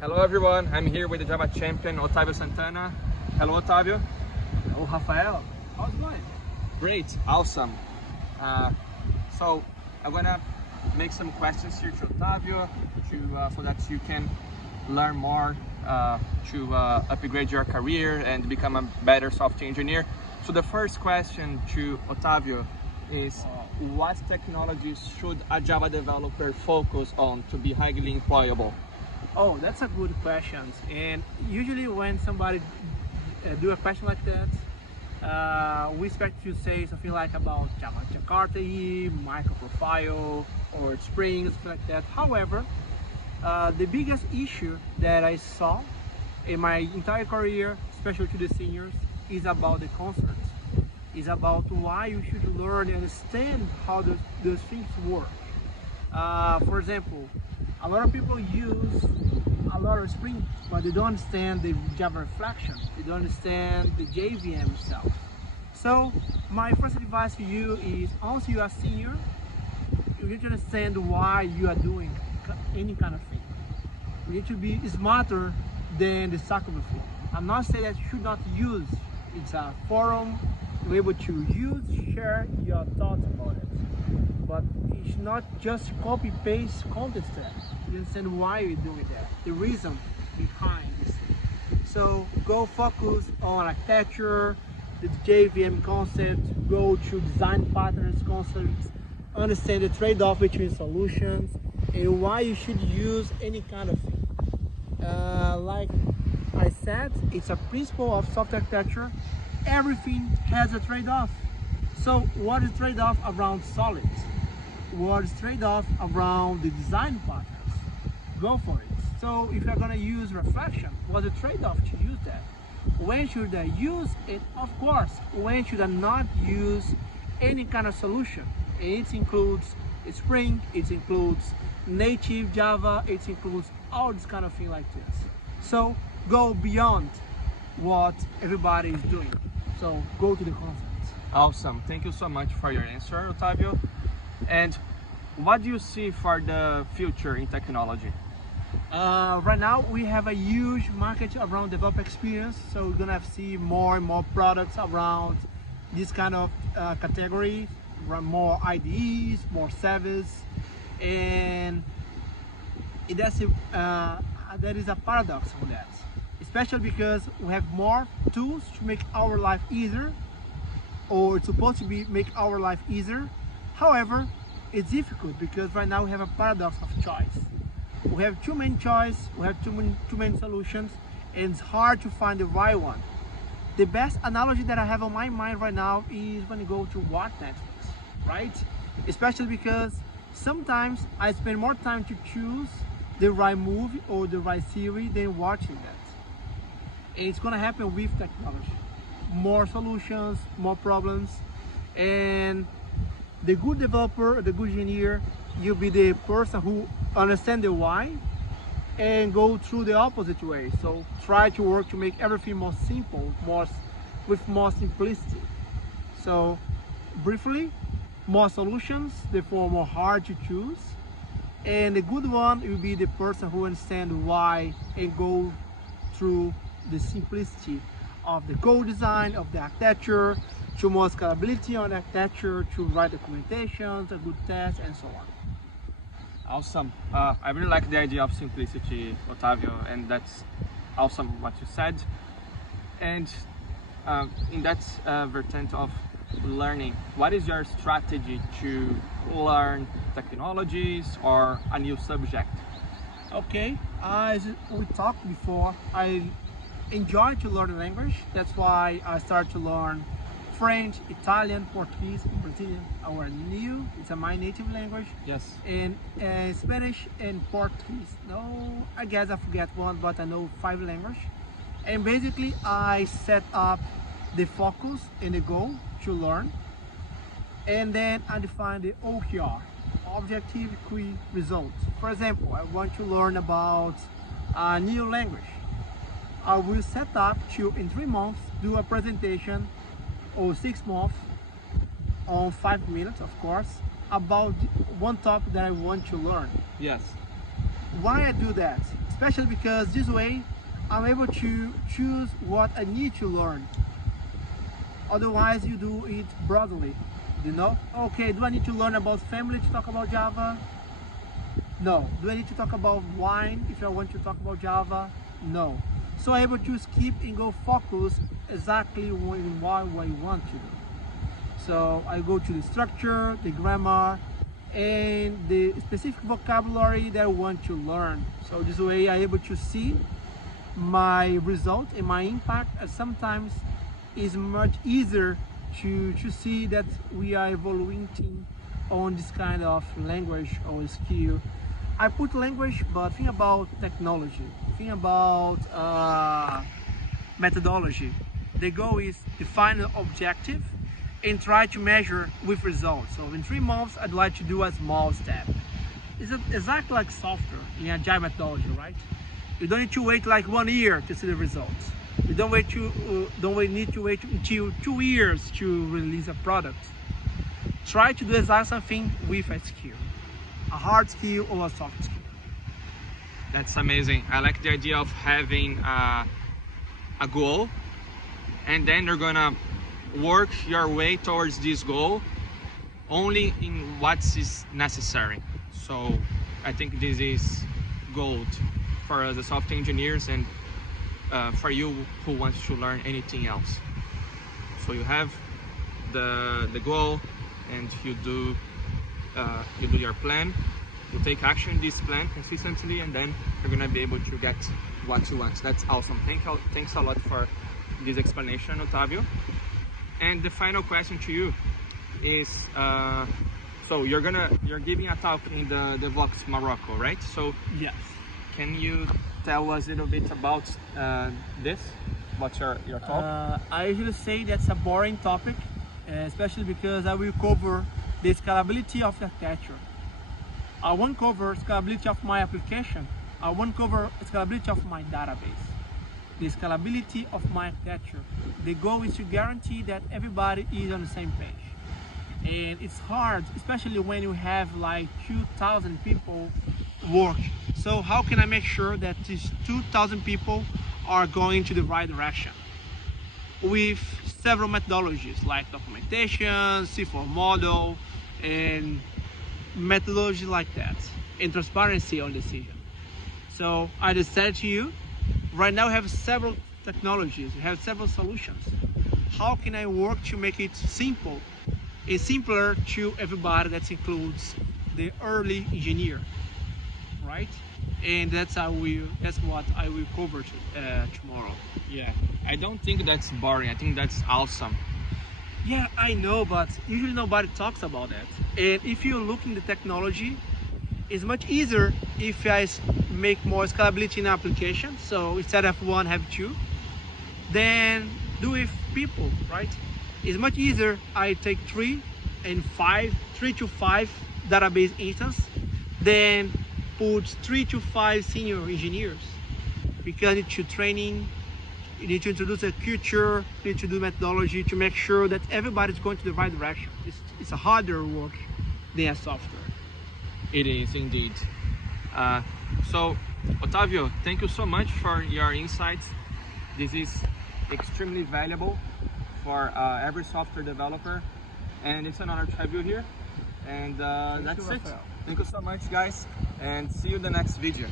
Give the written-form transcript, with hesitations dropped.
Hello everyone, I'm here with the Java Champion Otavio Santana. Hello Otavio. Hello Rafael, how's it going? Great, awesome. So I'm gonna make some questions here to Otavio so that you can learn more to upgrade your career and become a better software engineer. So the first question to Otavio is, what technologies should a Java developer focus on to be highly employable? Oh, that's a good question. And usually when somebody do a question like that, we expect to say something like about Java Jakarta, microprofile, or Spring, something like that. However, the biggest issue that I saw in my entire career, especially to the seniors, is about the concepts. It's about why you should learn and understand how those things work. For example, a lot of people use a lot of Spring, but they don't understand the Java reflection. They don't understand the JVM itself. So my first advice to you is, once you are senior, you need to understand why you are doing any kind of thing. You need to be smarter than the stack before. I'm not saying that you should not use. It's a forum. You're able to share your thoughts about it. But it's not just copy paste content there. You understand why you're doing that, the reason behind this. So go focus on architecture, the JVM concept, go to design patterns concepts, understand the trade-off between solutions, and why you should use any kind of thing. Like I said, it's a principle of software architecture. Everything has a trade-off. So what is trade-off around solids? What is trade-off around the design patterns? Go for it. So if you're gonna use reflection, what's the trade-off to use that? When should I use it? Of course, when should I not use any kind of solution? It includes Spring, it includes native Java, it includes all this kind of thing like this. So go beyond what everybody is doing. So go to the concepts. Awesome, thank you so much for your answer, Otavio. And what do you see for the future in technology? Right now we have a huge market around developer experience, so we're gonna see more and more products around this kind of category, more IDEs, more service, and there is a paradox on that, especially because we have more tools to make our life easier, or it's supposed to be make our life easier. However, it's difficult because right now we have a paradox of choice. We have too many choices, we have too many solutions, and it's hard to find the right one. The best analogy that I have on my mind right now is when you go to watch Netflix, right? Especially because sometimes I spend more time to choose the right movie or the right series than watching that. And it's gonna happen with technology. More solutions, more problems, and the good developer, the good engineer, you'll be the person who understands the why and go through the opposite way. So try to work to make everything more simple, with more simplicity. So briefly, more solutions, therefore more hard to choose. And the good one will be the person who understands why and go through the simplicity of the code design, of the architecture, to more scalability on the architecture, to write documentations, a good test, and so on. Awesome. I really like the idea of simplicity, Otavio, and that's awesome what you said. And in that vertent of learning, what is your strategy to learn technologies or a new subject? Okay, as we talked before, I enjoy to learn a language. That's why I started to learn French, Italian, Portuguese, Brazilian are new. It's my native language. Yes. And Spanish and Portuguese. No, I guess I forget one, but I know 5 languages. And basically, I set up the focus and the goal to learn. And then I define the OKR, Objective Key Results. For example, I want to learn about a new language. I will set up to, in 3 months, do a presentation, or 6 months, on 5 minutes, of course, about one topic that I want to learn. Yes. Why I do that? Especially because this way I'm able to choose what I need to learn. Otherwise you do it broadly, you know? Okay, do I need to learn about family to talk about Java? No. Do I need to talk about wine if I want to talk about Java? No. So I'm able to skip and go focus exactly what I want to do. So I go to the structure, the grammar, and the specific vocabulary that I want to learn. So this way I'm able to see my result and my impact, and sometimes it's much easier to see that we are evaluating on this kind of language or skill. I put language, but think about technology, think about methodology. The goal is define an objective and try to measure with results. So in 3 months, I'd like to do a small step. It's exactly like software in agile methodology, right? You don't need to wait like 1 year to see the results. You don't need to wait until 2 years to release a product. Try to do exactly something with a skill, a hard skill or a soft skill. That's amazing. I like the idea of having a goal, and then you're gonna work your way towards this goal only in what is necessary. So I think this is gold for the software engineers and for you who wants to learn anything else. So you have the goal, and you do your plan, you take action in this plan consistently, and then you're gonna be able to get what you want. That's awesome. Thanks a lot for this explanation, Otavio. And the final question to you is, so you're giving a talk in the Devoxx Morroco, right? So yes. Can you tell us a little bit about this? What's your talk? I usually say that's a boring topic, especially because I will cover the scalability of the architecture. I won't cover scalability of my application. I won't cover scalability of my database. The scalability of my architecture. The goal is to guarantee that everybody is on the same page. And it's hard, especially when you have like 2,000 people work. So how can I make sure that these 2,000 people are going to the right direction? With several methodologies like documentation, C4 model, and methodology like that, and transparency on decision. So I just said to you, right now we have several technologies, we have several solutions. How can I work to make it simple and simpler to everybody? That includes the early engineer, right? And that's what I will cover tomorrow. Yeah, I don't think that's boring. I think that's awesome. Yeah, I know, but usually nobody talks about that. And if you look in the technology, it's much easier if I make more scalability in application. So instead of 1, have 2. Then do with people, right? It's much easier. I take 3 to 5 database instance, then put 3 to 5 senior engineers, because you need to training, you need to introduce a culture, you need to do methodology to make sure that everybody's going to the right direction. It's a harder work than a software. It is indeed. So Otavio, thank you so much for your insights. This is extremely valuable for every software developer, and it's an honor to have you here. And that's it. Thank you so much, guys, and see you in the next video.